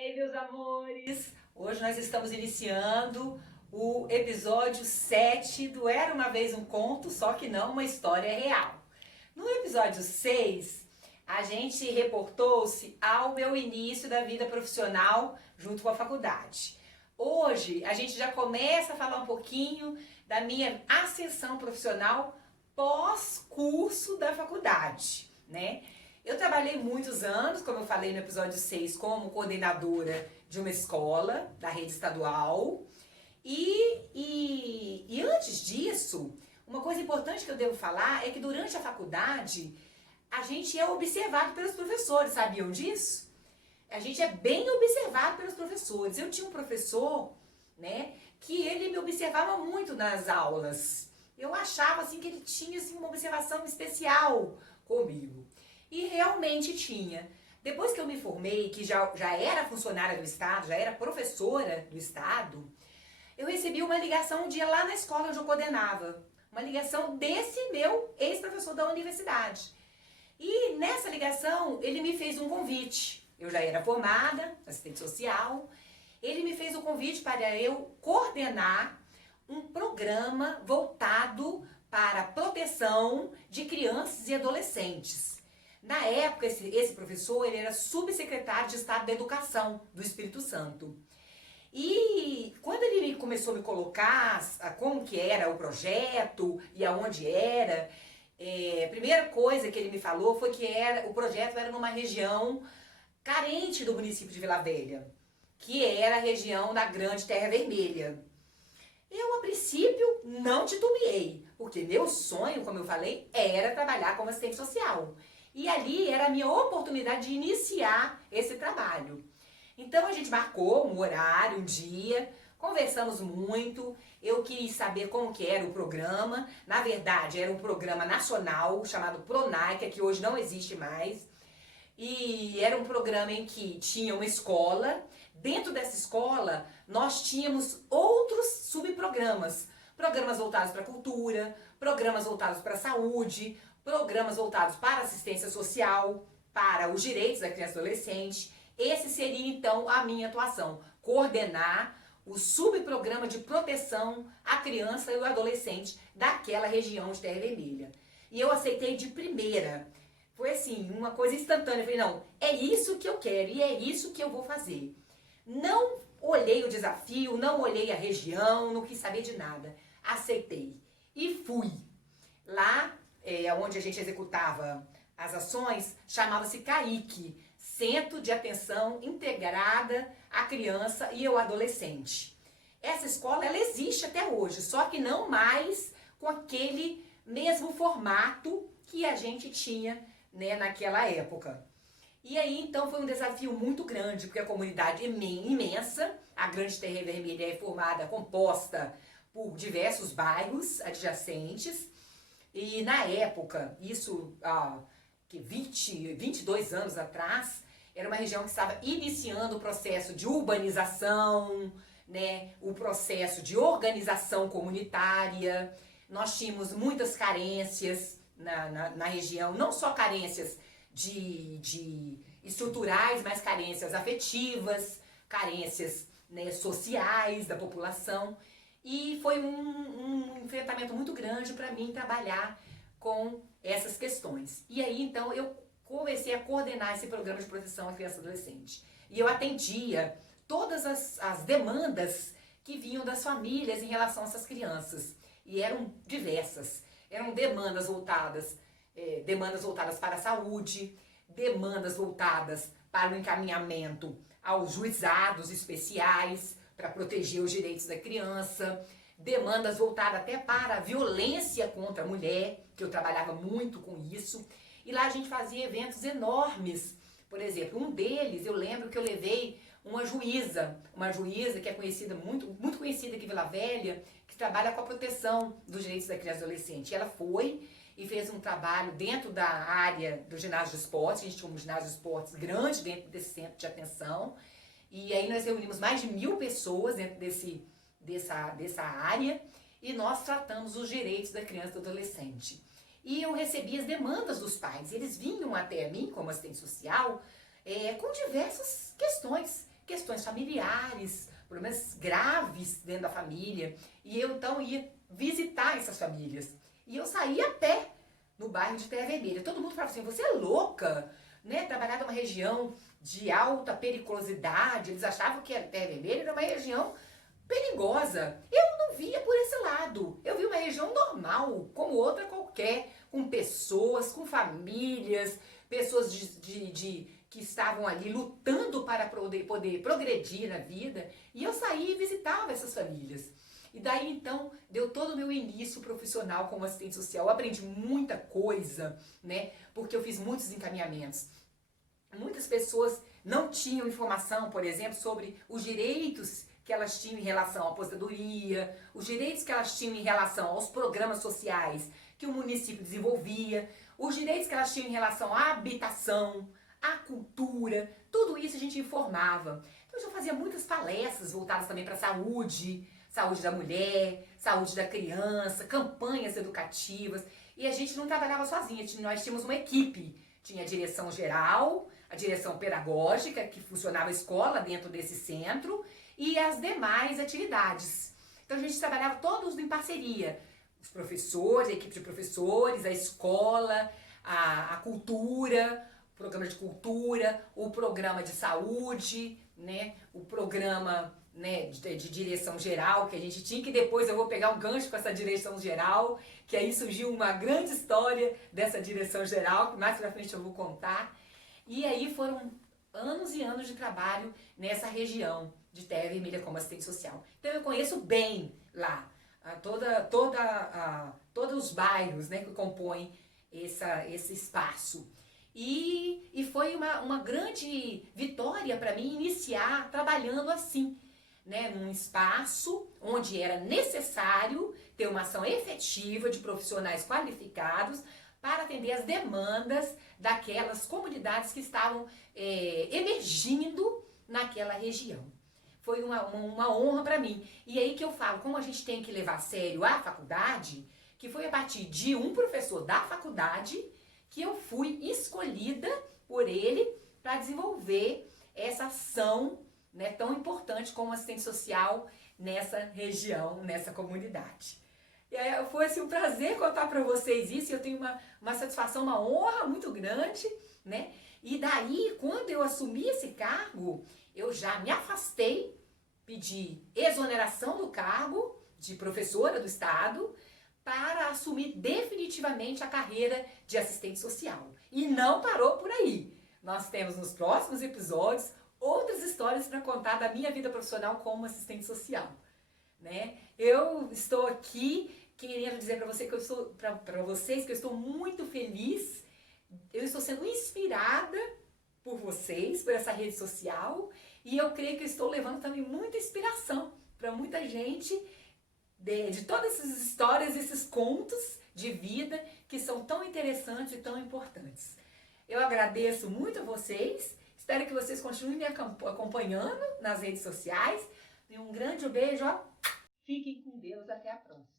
Ei, meus amores! Hoje nós estamos iniciando o episódio 7 do Era Uma Vez um Conto, só que não uma história real. No episódio 6, a gente reportou-se ao meu início da vida profissional junto com a faculdade. Hoje, a gente já começa a falar um pouquinho da minha ascensão profissional pós-curso da faculdade, né? Eu trabalhei muitos anos, como eu falei no episódio 6, como coordenadora de uma escola da rede estadual. E antes disso, uma coisa importante que eu devo falar é que durante a faculdade, a gente é observado pelos professores, sabiam disso? A gente é bem observado pelos professores. Eu tinha um professor, né, que ele me observava muito nas aulas. Eu achava assim que ele tinha assim, uma observação especial comigo. E realmente tinha. Depois que eu me formei, que já era funcionária do Estado, já era professora do Estado, eu recebi uma ligação um dia lá na escola onde eu coordenava. Uma ligação desse meu ex-professor da universidade. E nessa ligação, ele me fez um convite. Eu já era formada, assistente social. Ele me fez o convite para eu coordenar um programa voltado para a proteção de crianças e adolescentes. Na época, esse professor ele era subsecretário de Estado da Educação do Espírito Santo. E quando ele começou a me colocar como que era o projeto e aonde era, a primeira coisa que ele me falou foi que o projeto era numa região carente do município de Vila Velha, que era a região da Grande Terra Vermelha. Eu, a princípio, não titubeei, porque meu sonho, como eu falei, era trabalhar como assistente social. E ali era a minha oportunidade de iniciar esse trabalho. Então a gente marcou um horário, um dia, conversamos muito, eu quis saber como que era o programa. Na verdade, era um programa nacional chamado Pronaica, que hoje não existe mais. E era um programa em que tinha uma escola. Dentro dessa escola, nós tínhamos outros subprogramas. Programas voltados para a cultura, programas voltados para a saúde, programas voltados para a assistência social, para os direitos da criança e adolescente. Esse seria, então, a minha atuação. Coordenar o subprograma de proteção à criança e ao adolescente daquela região de Terra Vermelha. E eu aceitei de primeira. Foi assim, uma coisa instantânea. Eu falei, não, é isso que eu quero e é isso que eu vou fazer. Não olhei o desafio, não olhei a região, não quis saber de nada. Aceitei e fui. Lá, onde a gente executava as ações, chamava-se CAIC, Centro de Atenção Integrada à Criança e ao Adolescente. Essa escola, ela existe até hoje, só que não mais com aquele mesmo formato que a gente tinha, né, naquela época. E aí, então, foi um desafio muito grande, porque a comunidade é imensa, a Grande Terra Vermelha é composta por diversos bairros adjacentes, e na época, isso há 22 anos atrás, era uma região que estava iniciando o processo de urbanização, né, o processo de organização comunitária. Nós tínhamos muitas carências na região, não só carências de estruturais, mas carências afetivas, carências, né, sociais da população. E foi um enfrentamento muito grande para mim trabalhar com essas questões. E aí, então, eu comecei a coordenar esse programa de proteção à criança e adolescente. E eu atendia todas as demandas que vinham das famílias em relação a essas crianças. E eram diversas. Eram demandas voltadas para a saúde, demandas voltadas para o encaminhamento aos juizados especiais, para proteger os direitos da criança, demandas voltadas até para a violência contra a mulher, que eu trabalhava muito com isso. E lá a gente fazia eventos enormes. Por exemplo, um deles, eu lembro que eu levei uma juíza que é conhecida, muito conhecida aqui em Vila Velha, que trabalha com a proteção dos direitos da criança e adolescente. Ela foi e fez um trabalho dentro da área do ginásio de esportes. A gente tinha um ginásio de esportes grande dentro desse centro de atenção. E aí nós reunimos mais de 1000 pessoas dentro dessa área e nós tratamos os direitos da criança e do adolescente. E eu recebi as demandas dos pais. Eles vinham até mim, como assistente social, com diversas questões questões familiares, problemas graves dentro da família. E eu então ia visitar essas famílias. E eu saía a pé no bairro de Terra Vermelha. Todo mundo falava assim, você é louca, né? Trabalhar numa região de alta periculosidade. Eles achavam que a Terra Vermelha era uma região perigosa. Eu não via por esse lado. Eu vi uma região normal, como outra qualquer, com pessoas, com famílias, pessoas que estavam ali lutando para poder progredir na vida. E eu saía e visitava essas famílias. E daí então deu todo o meu início profissional como assistente social. Eu aprendi muita coisa, né? Porque eu fiz muitos encaminhamentos. Muitas pessoas não tinham informação, por exemplo, sobre os direitos que elas tinham em relação à aposentadoria, os direitos que elas tinham em relação aos programas sociais que o município desenvolvia, os direitos que elas tinham em relação à habitação, à cultura, tudo isso a gente informava. Então eu já fazia muitas palestras voltadas também para a saúde, saúde da mulher, saúde da criança, campanhas educativas, e a gente não trabalhava sozinha, nós tínhamos uma equipe, tinha a direção geral, a direção pedagógica, que funcionava a escola dentro desse centro, e as demais atividades. Então a gente trabalhava todos em parceria, os professores, a equipe de professores, a escola, a cultura, o programa de cultura, o programa de saúde, né, o programa, né, de direção geral que a gente tinha, que depois eu vou pegar um gancho com essa direção geral, que aí surgiu uma grande história dessa direção geral, que mais pra frente eu vou contar. E aí foram anos e anos de trabalho nessa região de Terra Vermelha como assistente social. Então eu conheço bem lá todos os bairros, né, que compõem esse espaço. E foi uma grande vitória para mim iniciar trabalhando assim, né, num espaço onde era necessário ter uma ação efetiva de profissionais qualificados para atender as demandas daquelas comunidades que estavam emergindo naquela região. Foi uma honra para mim. E aí que eu falo, como a gente tem que levar a sério a faculdade, que foi a partir de um professor da faculdade que eu fui escolhida por ele para desenvolver essa ação, né, tão importante como assistente social nessa região, nessa comunidade. E aí foi assim, um prazer contar para vocês isso, e eu tenho uma satisfação, uma honra muito grande, né? E daí, quando eu assumi esse cargo, eu já me afastei, pedi exoneração do cargo de professora do Estado para assumir definitivamente a carreira de assistente social. E não parou por aí. Nós temos nos próximos episódios outras histórias para contar da minha vida profissional como assistente social, né? Eu estou aqui querendo dizer para vocês que eu estou muito feliz. Eu estou sendo inspirada por vocês, por essa rede social, e eu creio que eu estou levando também muita inspiração para muita gente de todas essas histórias, esses contos de vida que são tão interessantes e tão importantes. Eu agradeço muito a vocês, espero que vocês continuem me acompanhando nas redes sociais, e um grande beijo, ó. Fiquem com Deus, até a próxima.